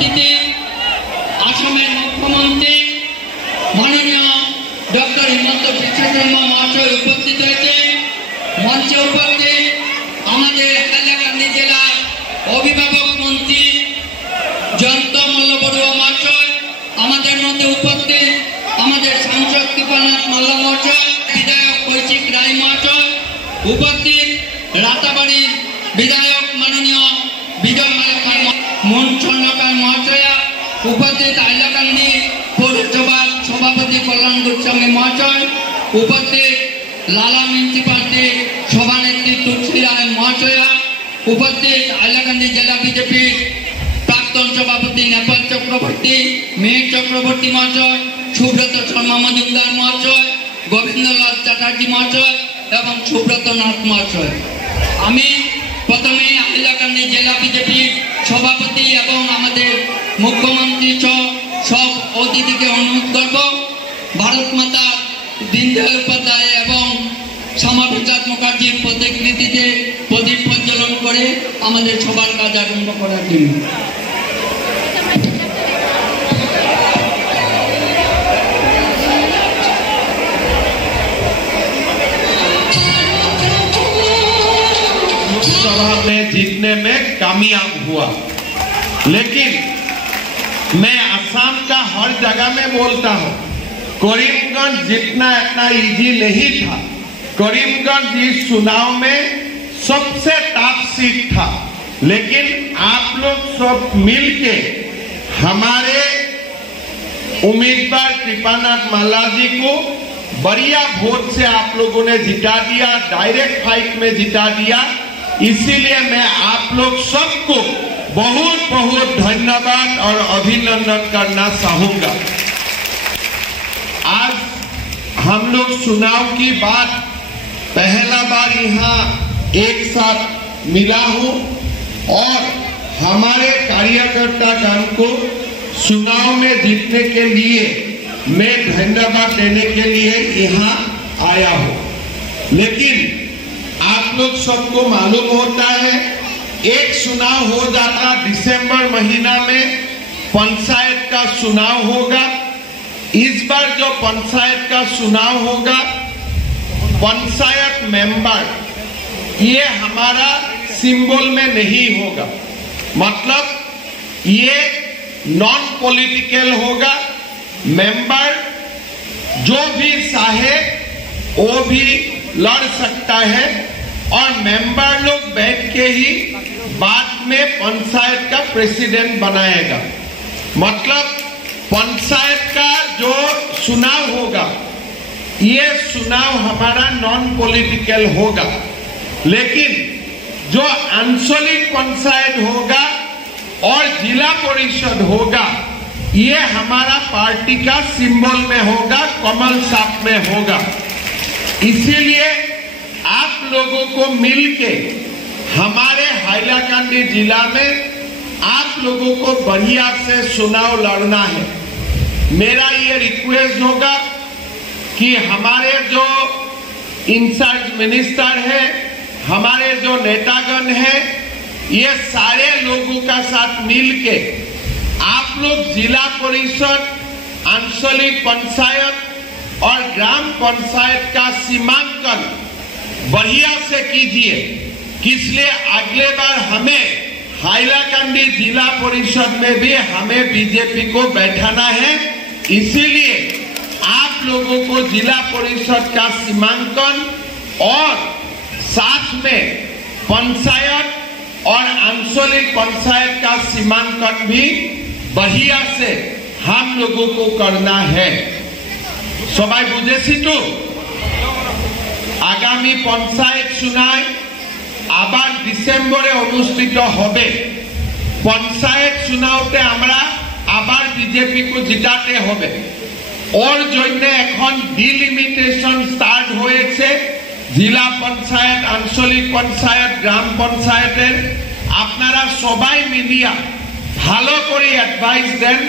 अतिथि आसामेर मुख्यमंत्री माननीय डॉक्टर हिमंत बिश्व शर्मा महाशय उपस्थित হয়েছে। मंचे उपस्थित আমাদের হাইলাকান্দি জেলার অভিভাবক মন্ত্রী জয়ন্ত মল্লবড়ুয়া মহাশয়, আমাদের মধ্যে উপস্থিত আমাদের সাংসদ কৃপানাথ মাল্লা মহাশয়, বিধায়ক কৌশিক রায় মহাশয়, উপস্থিত রাতাবাড়ির বিধায়ক মাননীয় বিজয় মালাকার মন স্বর্ণকার মহাশয়া, उपस्थित हाइलाकांदी पौरसभा सभापति कल्याण गोस्वामी महाशय, उपस्थित लाला म्यूनिसिपालिटी सभानेत्री तुलसी राय महाशया, उपस्थित हाइलाकांदी जिला बीजेपी प्राक्तन सभापति नेपाल चक्रवर्ती, मेयर चक्रवर्ती महाशय, सुब्रत शर्मा मजुमदार महाशय, गोविंदलाल चैटार्जी महाशय एवं सुब्रत नाथ महाशय। आमी प्रथमे हाइलाकांदी जिला बीजेपी सभापति एवं आमादेर मुख्यमंत्री सब अतिथि के अनुरोध करब भारत माता दीनदयाल उपाध्याय एवं श्यामा प्रसाद मुखार्जीर प्रतिकृतिते प्रदीप प्रज्वलन करे आमादेर सभार काज आरम्भ करार जन्य। लोकसभा में जीतने में कामयाब हुआ, लेकिन मैं असम का हर जगह में बोलता हूं, करीमगंज जितना इतना इजी नहीं था। करीमगंज इस चुनाव में सबसे टफ सीट था, लेकिन आप लोग सब मिलके हमारे उम्मीदवार कृपानाथ माल्ला जी को बढ़िया वोट से आप लोगों ने जिता दिया, डायरेक्ट फाइट में जिता दिया। इसीलिए मैं आप लोग सबको बहुत बहुत धन्यवाद और अभिनंदन करना चाहूंगा। आज हम लोग चुनाव की बात पहला बार यहाँ एक साथ मिला हूँ और हमारे कार्यकर्ता गण को चुनाव में जीतने के लिए मैं धन्यवाद देने के लिए यहाँ आया हूँ। लेकिन आप लोग सबको मालूम होता है, एक चुनाव हो जाता दिसंबर महीना में पंचायत का चुनाव होगा। इस बार जो पंचायत का चुनाव होगा, पंचायत मेंबर ये हमारा सिंबल में नहीं होगा, मतलब ये नॉन पॉलिटिकल होगा। मेंबर जो भी चाहे वो भी लड़ सकता है और मेंबर लोग बैठ के ही बाद में पंचायत का प्रेसिडेंट बनाएगा। मतलब पंचायत का जो चुनाव होगा, ये चुनाव हमारा नॉन पॉलिटिकल होगा। लेकिन जो आंचलिक पंचायत होगा और जिला परिषद होगा, ये हमारा पार्टी का सिंबल में होगा, कमल छाप में होगा। इसीलिए आप लोगों को मिलके हमारे हाइलाकांदी जिला में आप लोगों को बढ़िया से चुनाव लड़ना है। मेरा ये रिक्वेस्ट होगा कि हमारे जो इंचार्ज मिनिस्टर है, हमारे जो नेतागण है, ये सारे लोगों का साथ मिलके आप लोग जिला परिषद, आंचलिक पंचायत और ग्राम पंचायत का सीमांकन बढ़िया से कीजिए। इसलिए अगले बार हमें हाइलाकांदी जिला परिषद में भी हमें बीजेपी को बैठाना है। इसीलिए आप लोगों को जिला परिषद का सीमांकन और साथ में पंचायत और आंचलिक पंचायत का सीमांकन भी बढ़िया से हम लोगों को करना है। सबाई बुझेছি তো? आगामी पंचायत चुनाव आबार डिसेम्बरे अनुष्ठित होबे। पंचायत चुनावते आमरा आबार बीजेपी को जिताते होबे और जन्य एखन डिलिमिटेशन स्टार्ट होयेछे। जिला पंचायत, आंचलिक पंचायत, ग्राम पंचायतेर आपनारा सबाई मिलिया भालो करे एडवाइस देन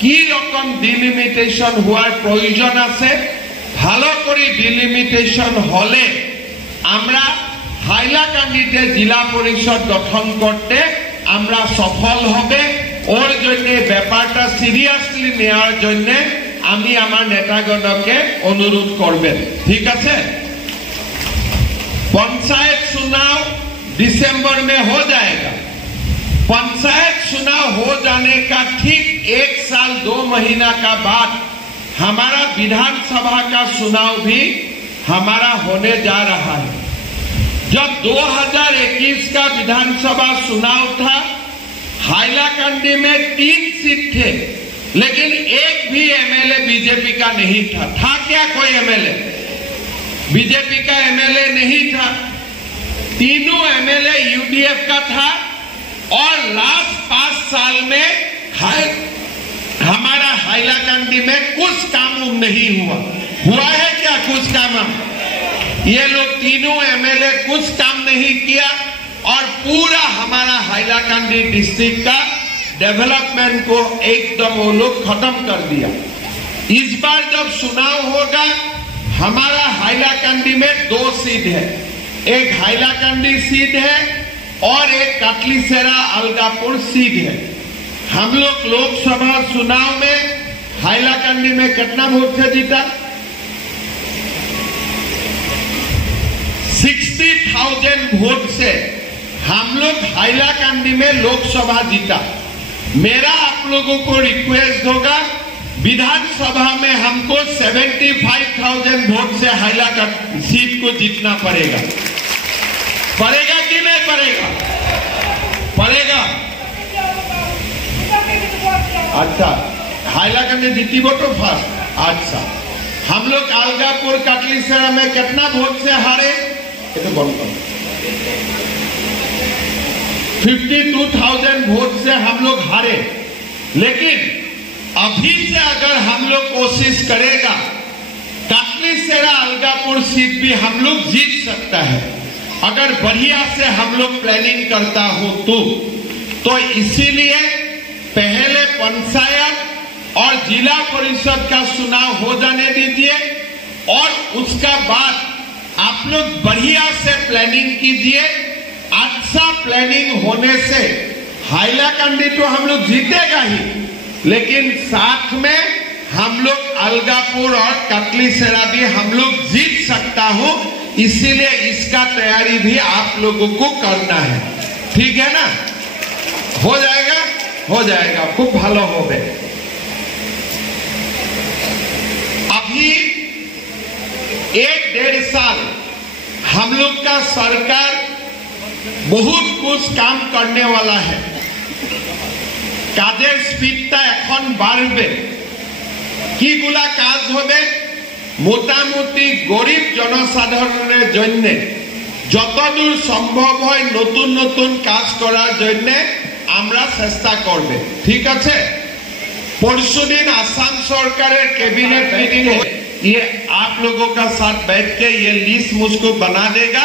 কি রকম ডিলিমিটেশন হওয়ার প্রয়োজন আছে। ভালো করে ডিলিমিটেশন হলে আমরা হাইলাকান্দিতে जिला परिषद गठन करते আমরা সফল হবে। ওর জন্য ব্যাপারটা সিরিয়াসলি নেওয়ার জন্য আমি আমার নেতাগণকে অনুরোধ করবেন। ঠিক আছে? पंचायत चुनाव दिसंबर में हो जाएगा। पंचायत चुनाव हो जाने का ठीक 1 साल 2 महीना का बाद हमारा विधानसभा का चुनाव भी हमारा होने जा रहा है। जब 2021 का विधानसभा चुनाव था, हाइलाकंडी में 3 सीट थे, लेकिन एक भी एमएलए बीजेपी का नहीं था। था क्या कोई एमएलए? बीजेपी का एमएलए नहीं था। तीनों एमएलए यूडीएफ का था। और लास्ट 5 साल में हमारा हाइलाकंडी में कुछ काम नहीं हुआ है क्या? कुछ काम ये लोग तीनों एमएलए कुछ काम नहीं किया और पूरा हमारा हाइलाकंडी डिस्ट्रिक्ट का डेवलपमेंट को एकदम वो लोग खत्म कर दिया। इस बार जब चुनाव होगा, हमारा हाइलाकंडी में 2 सीट है। एक हाइलाकंडी सीट है और एक काटलीसेरा अलगापुर सीट है। हम लोग लोकसभा चुनाव में हाइलाकंडी में कितना वोट से जीता? 60,000 वोट से हम लोग हाइलाकंडी में लोकसभा जीता। मेरा आप लोगों को रिक्वेस्ट होगा, विधानसभा में हमको 75,000 वोट से हाइलाकंडी सीट को जीतना पड़ेगा। पड़ेगा कि नहीं पड़ेगा? पड़ेगा। अच्छा, हाइलाकंडी जीती वो तो फर्स्ट। अच्छा, हम लोग अलगापुर काटलीसेरा में कितना वोट से हारे? ये तो बंद करो। 52,000 वोट से हम लोग हारे। लेकिन अभी से अगर हम लोग कोशिश करेगा, काटलीसेरा अलगापुर सीट भी हम लोग जीत सकता है, अगर बढ़िया से हम लोग प्लानिंग करता हो तो इसीलिए पहले पंचायत और जिला परिषद का चुनाव हो जाने दीजिए और उसका बाद आप लोग बढ़िया से प्लानिंग कीजिए। अच्छा प्लानिंग होने से हाइलाकंडी तो हम लोग जीतेगा ही, लेकिन साथ में हम लोग अलगापुर और काटलीसेरा भी हम लोग जीत सकता हूं। इसीलिए इसका तैयारी भी आप लोगों को करना है। ठीक है ना? हो जाएगा? हो जाएगा। खूब भालो हो गए। अभी 1-1.5 साल हम लोग का सरकार बहुत कुछ काम करने वाला है। কাজের স্পিডটা এখন বাড়বে। কিগুলা কাজ হবে? মোটামুটি গরিব জনসাধারণের জন্য যতদূর সম্ভব হয় নতুন নতুন কাজ করার জন্য আমরা চেষ্টা করবে। ঠিক আছে? परसों आसाम सरकार कैबिनेट मीटिंग ये आप लोगों का साथ बैठ के ये लिस्ट मुझको बना देगा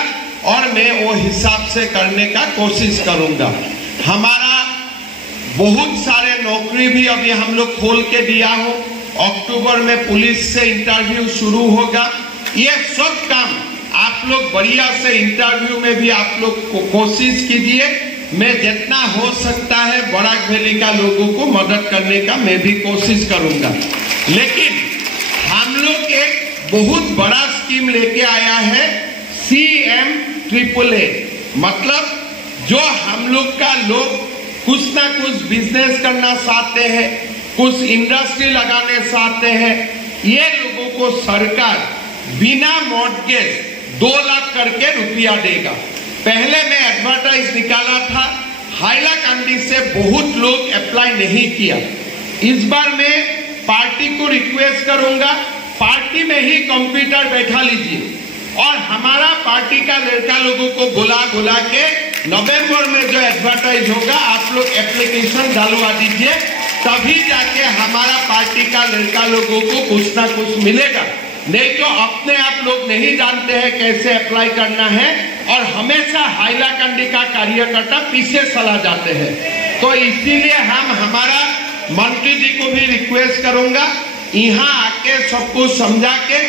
और मैं वो हिसाब से करने का कोशिश करूंगा। हमारा बहुत सारे नौकरी भी अभी हम लोग खोल के दिया हो। अक्टूबर में पुलिस से इंटरव्यू शुरू होगा। ये सब काम आप लोग बढ़िया से इंटरव्यू में भी आप लोग कोशिश कीजिए। मैं जितना हो सकता है बराक वैली का लोगों को मदद करने का मैं भी कोशिश करूंगा। लेकिन हम लोग एक बहुत बड़ा स्कीम लेके आया है, CMAAA। मतलब जो हम लोग का लोग कुछ ना कुछ बिजनेस करना चाहते हैं, कुछ इंडस्ट्री लगाने चाहते हैं, ये लोगों को सरकार बिना मॉर्गेज 2 लाख करके रुपया देगा। पहले मैं एडवर्टाइज निकाला था, हाइलाकंडी से बहुत लोग अप्लाई नहीं किया। इस बार मैं पार्टी को रिक्वेस्ट करूंगा, पार्टी में ही कंप्यूटर बैठा लीजिए और हमारा पार्टी का लड़का लोगों को बुला के नवंबर में जो एडवर्टाइज होगा आप लोग एप्लीकेशन डालवा दीजिए, तभी जाके हमारा पार्टी का लड़का लोगों को कुछ ना कुछ मिलेगा। नहीं तो अपने आप लोग नहीं जानते हैं कैसे अप्लाई करना है और हमेशा हाइलाकंडी का कार्यकर्ता पीछे चला जाते हैं। तो इसीलिए हम हमारा मंत्री जी को भी रिक्वेस्ट करूंगा, यहाँ आके सबको समझा के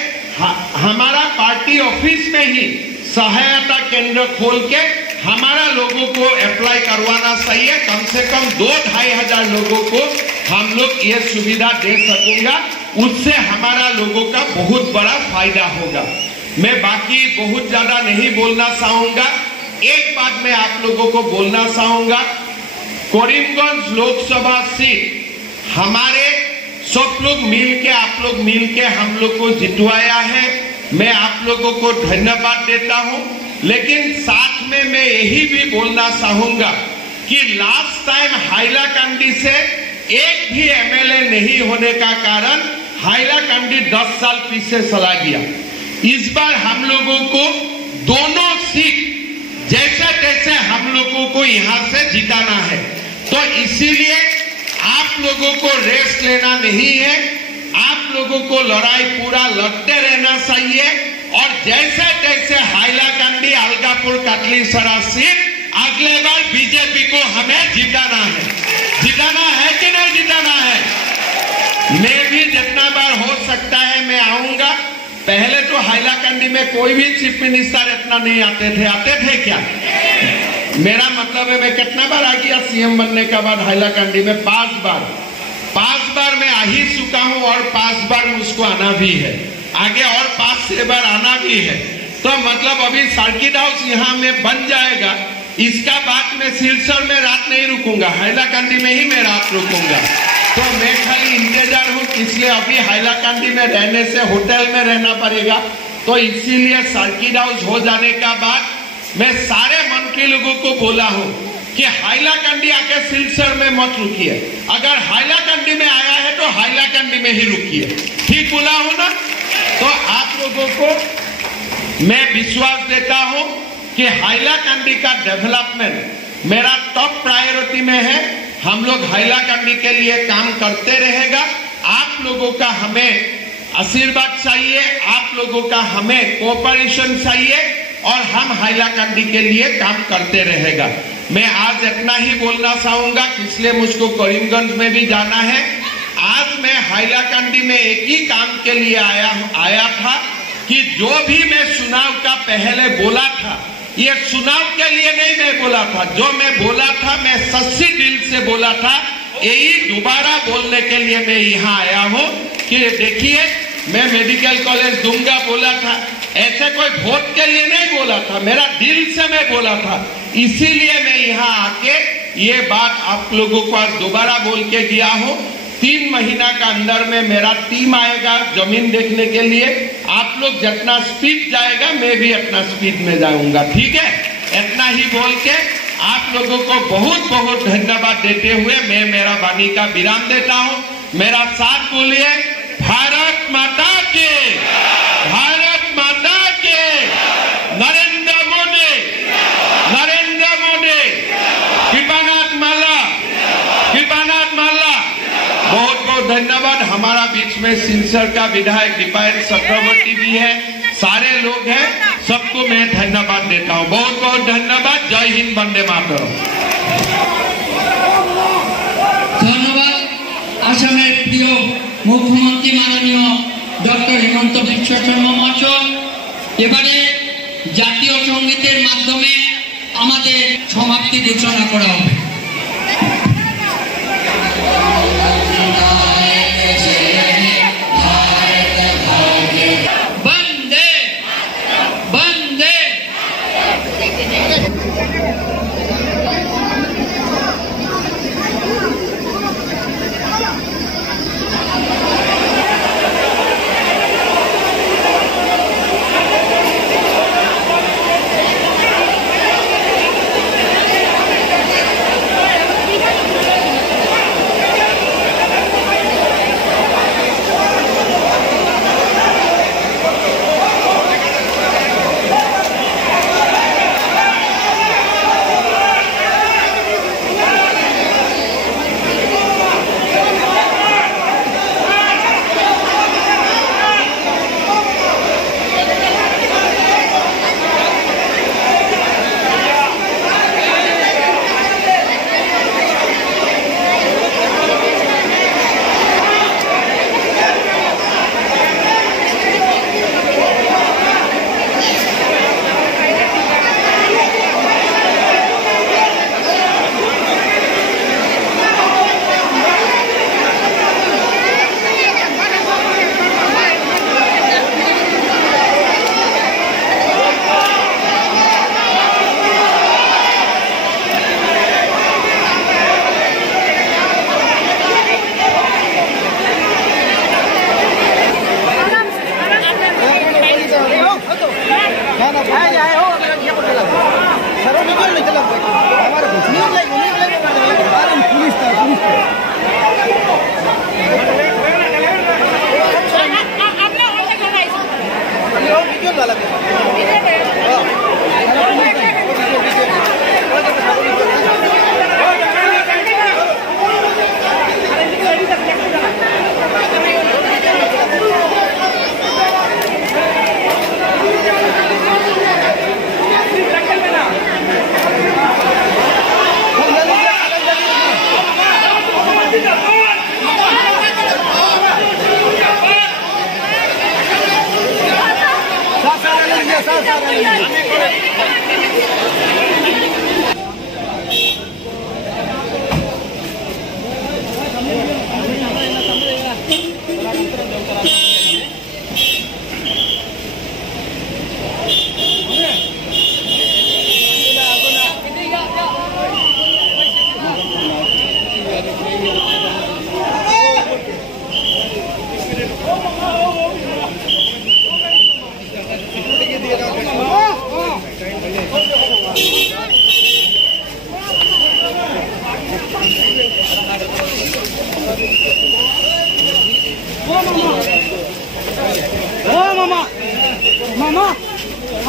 हमारा पार्टी ऑफिस में ही सहायता केंद्र खोल के हमारा लोगों को अप्लाई करवाना चाहिए। कम से कम 2-2.5 हजार लोगों को हम लोग ये सुविधा दे सकूंगा, उससे हमारा लोगों का बहुत बड़ा फायदा होगा। मैं बाकी बहुत ज्यादा नहीं बोलना चाहूंगा। एक बात मैं आप लोगों को बोलना चाहूंगा, करीमगंज लोकसभा सीट हमारे सब लोग मिलके, आप लोग मिलके हम लोग को जितवाया है। मैं आप लोगों को धन्यवाद देता हूं, लेकिन साथ में मैं यही भी बोलना चाहूंगा कि लास्ट टाइम हाइलाकांडी से एक भी एमएलए नहीं होने का कारण हाइलाकांडी 10 साल पीछे चला गया। इस बार हम लोगों को दोनों सीट जैसे तैसे हम लोगों को यहां से जिताना है, तो इसीलिए आप लोगों को रेस्ट लेना नहीं है, आप लोगों को लड़ाई पूरा लड़ते रहना चाहिए। और जैसे तैसे हाइलाकांडी, अलगापुर, कटलीसरा सीट अगले बार बीजेपी को हमें जिताना है। जिताना है कि नहीं जिताना है? मैं भी जितना बार हो सकता है मैं आऊंगा। पहले तो हाइलाकांडी में कोई भी चीफ मिनिस्टर इतना नहीं आते थे क्या? मेरा मतलब है मैं कितना बार आ गया सीएम बनने के बाद हाइलाकांडी में? 5 बार मैं आ ही चुका हूं और 5 बार मुझको आना भी है, आगे और 5-6 बार आना भी है। तो मतलब अभी सर्किट हाउस यहाँ में बन जाएगा, इसका बाद में सिलचर में रात नहीं रुकूंगा, हाइलाकांडी में ही मैं रात रुकूंगा। तो मैं खाली इंतजार हूँ, इसलिए अभी हाइलाकांडी में रहने से होटल में रहना पड़ेगा। तो इसीलिए सर्किट हाउस हो जाने का बाद मैं सारे मंत्री लोगों को बोला हूँ कि हाइलाकांडी आके सिलचर में मत रुकिए, अगर हाइलाकांडी में आया है तो हाइलाकांडी में ही रुकिए। ठीक बोला हूँ ना? तो आप लोगों को मैं विश्वास देता हूँ कि हाइलाकांडी का डेवलपमेंट मेरा टॉप प्रायोरिटी में है। हम लोग हाइलाकांडी के लिए काम करते रहेगा। आप लोगों का हमें आशीर्वाद चाहिए, आप लोगों का हमें कोऑपरेशन चाहिए और हम हाइलाकांडी के लिए काम करते रहेगा। मैं आज इतना ही बोलना चाहूंगा, इसलिए मुझको करीमगंज में भी जाना है। आज मैं हाइलाकांडी में एक ही काम के लिए आया था कि जो भी मैं चुनाव का पहले बोला था, ये चुनाव के लिए नहीं मैं बोला था, जो मैं बोला था मैं सच्ची दिल से बोला था, यही दोबारा बोलने के लिए मैं यहाँ आया हूँ कि देखिए मैं मेडिकल कॉलेज दूंगा बोला था, ऐसे कोई वोट के लिए नहीं बोला था, मेरा दिल से मैं बोला था। इसीलिए मैं यहाँ आके ये बात आप लोगों को आज दोबारा बोल के गया हूँ। 3 महीना का अंदर में मेरा टीम आएगा जमीन देखने के लिए। आप लोग जितना स्पीड जाएगा मैं भी अपना स्पीड में जाऊंगा, ठीक है? इतना ही बोल के आप लोगों को बहुत बहुत धन्यवाद देते हुए मैं मेरा वाणी का विराम देता हूँ। मेरा साथ बोलिए, भारत माता के, भारत माता के, नरेंद्र मोदी, नरेंद्र मोदी, कृपानाथ माला, कृपानाथ माला। बहुत बहुत धन्यवाद। हमारा बीच में सिलचर का विधायक दीपायन चक्रवर्ती भी है, सारे लोग हैं, सबको मैं धन्यवाद देता हूँ। बहुत बहुत धन्यवाद। जय हिंद, वंदे मातरम। धन्यवाद। আসামের প্রিয় মুখ্যমন্ত্রী মাননীয় ডক্টর হিমন্ত বিশ্ব শর্মা মহাশয়, এবারে জাতীয় সঙ্গীতের মাধ্যমে আমাদের সমাপ্তি ঘোষণা করা হবে। বন্দে বন্দে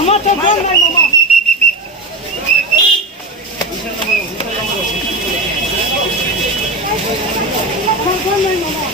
मामा तो कौन नहीं मामा कौन नहीं मामा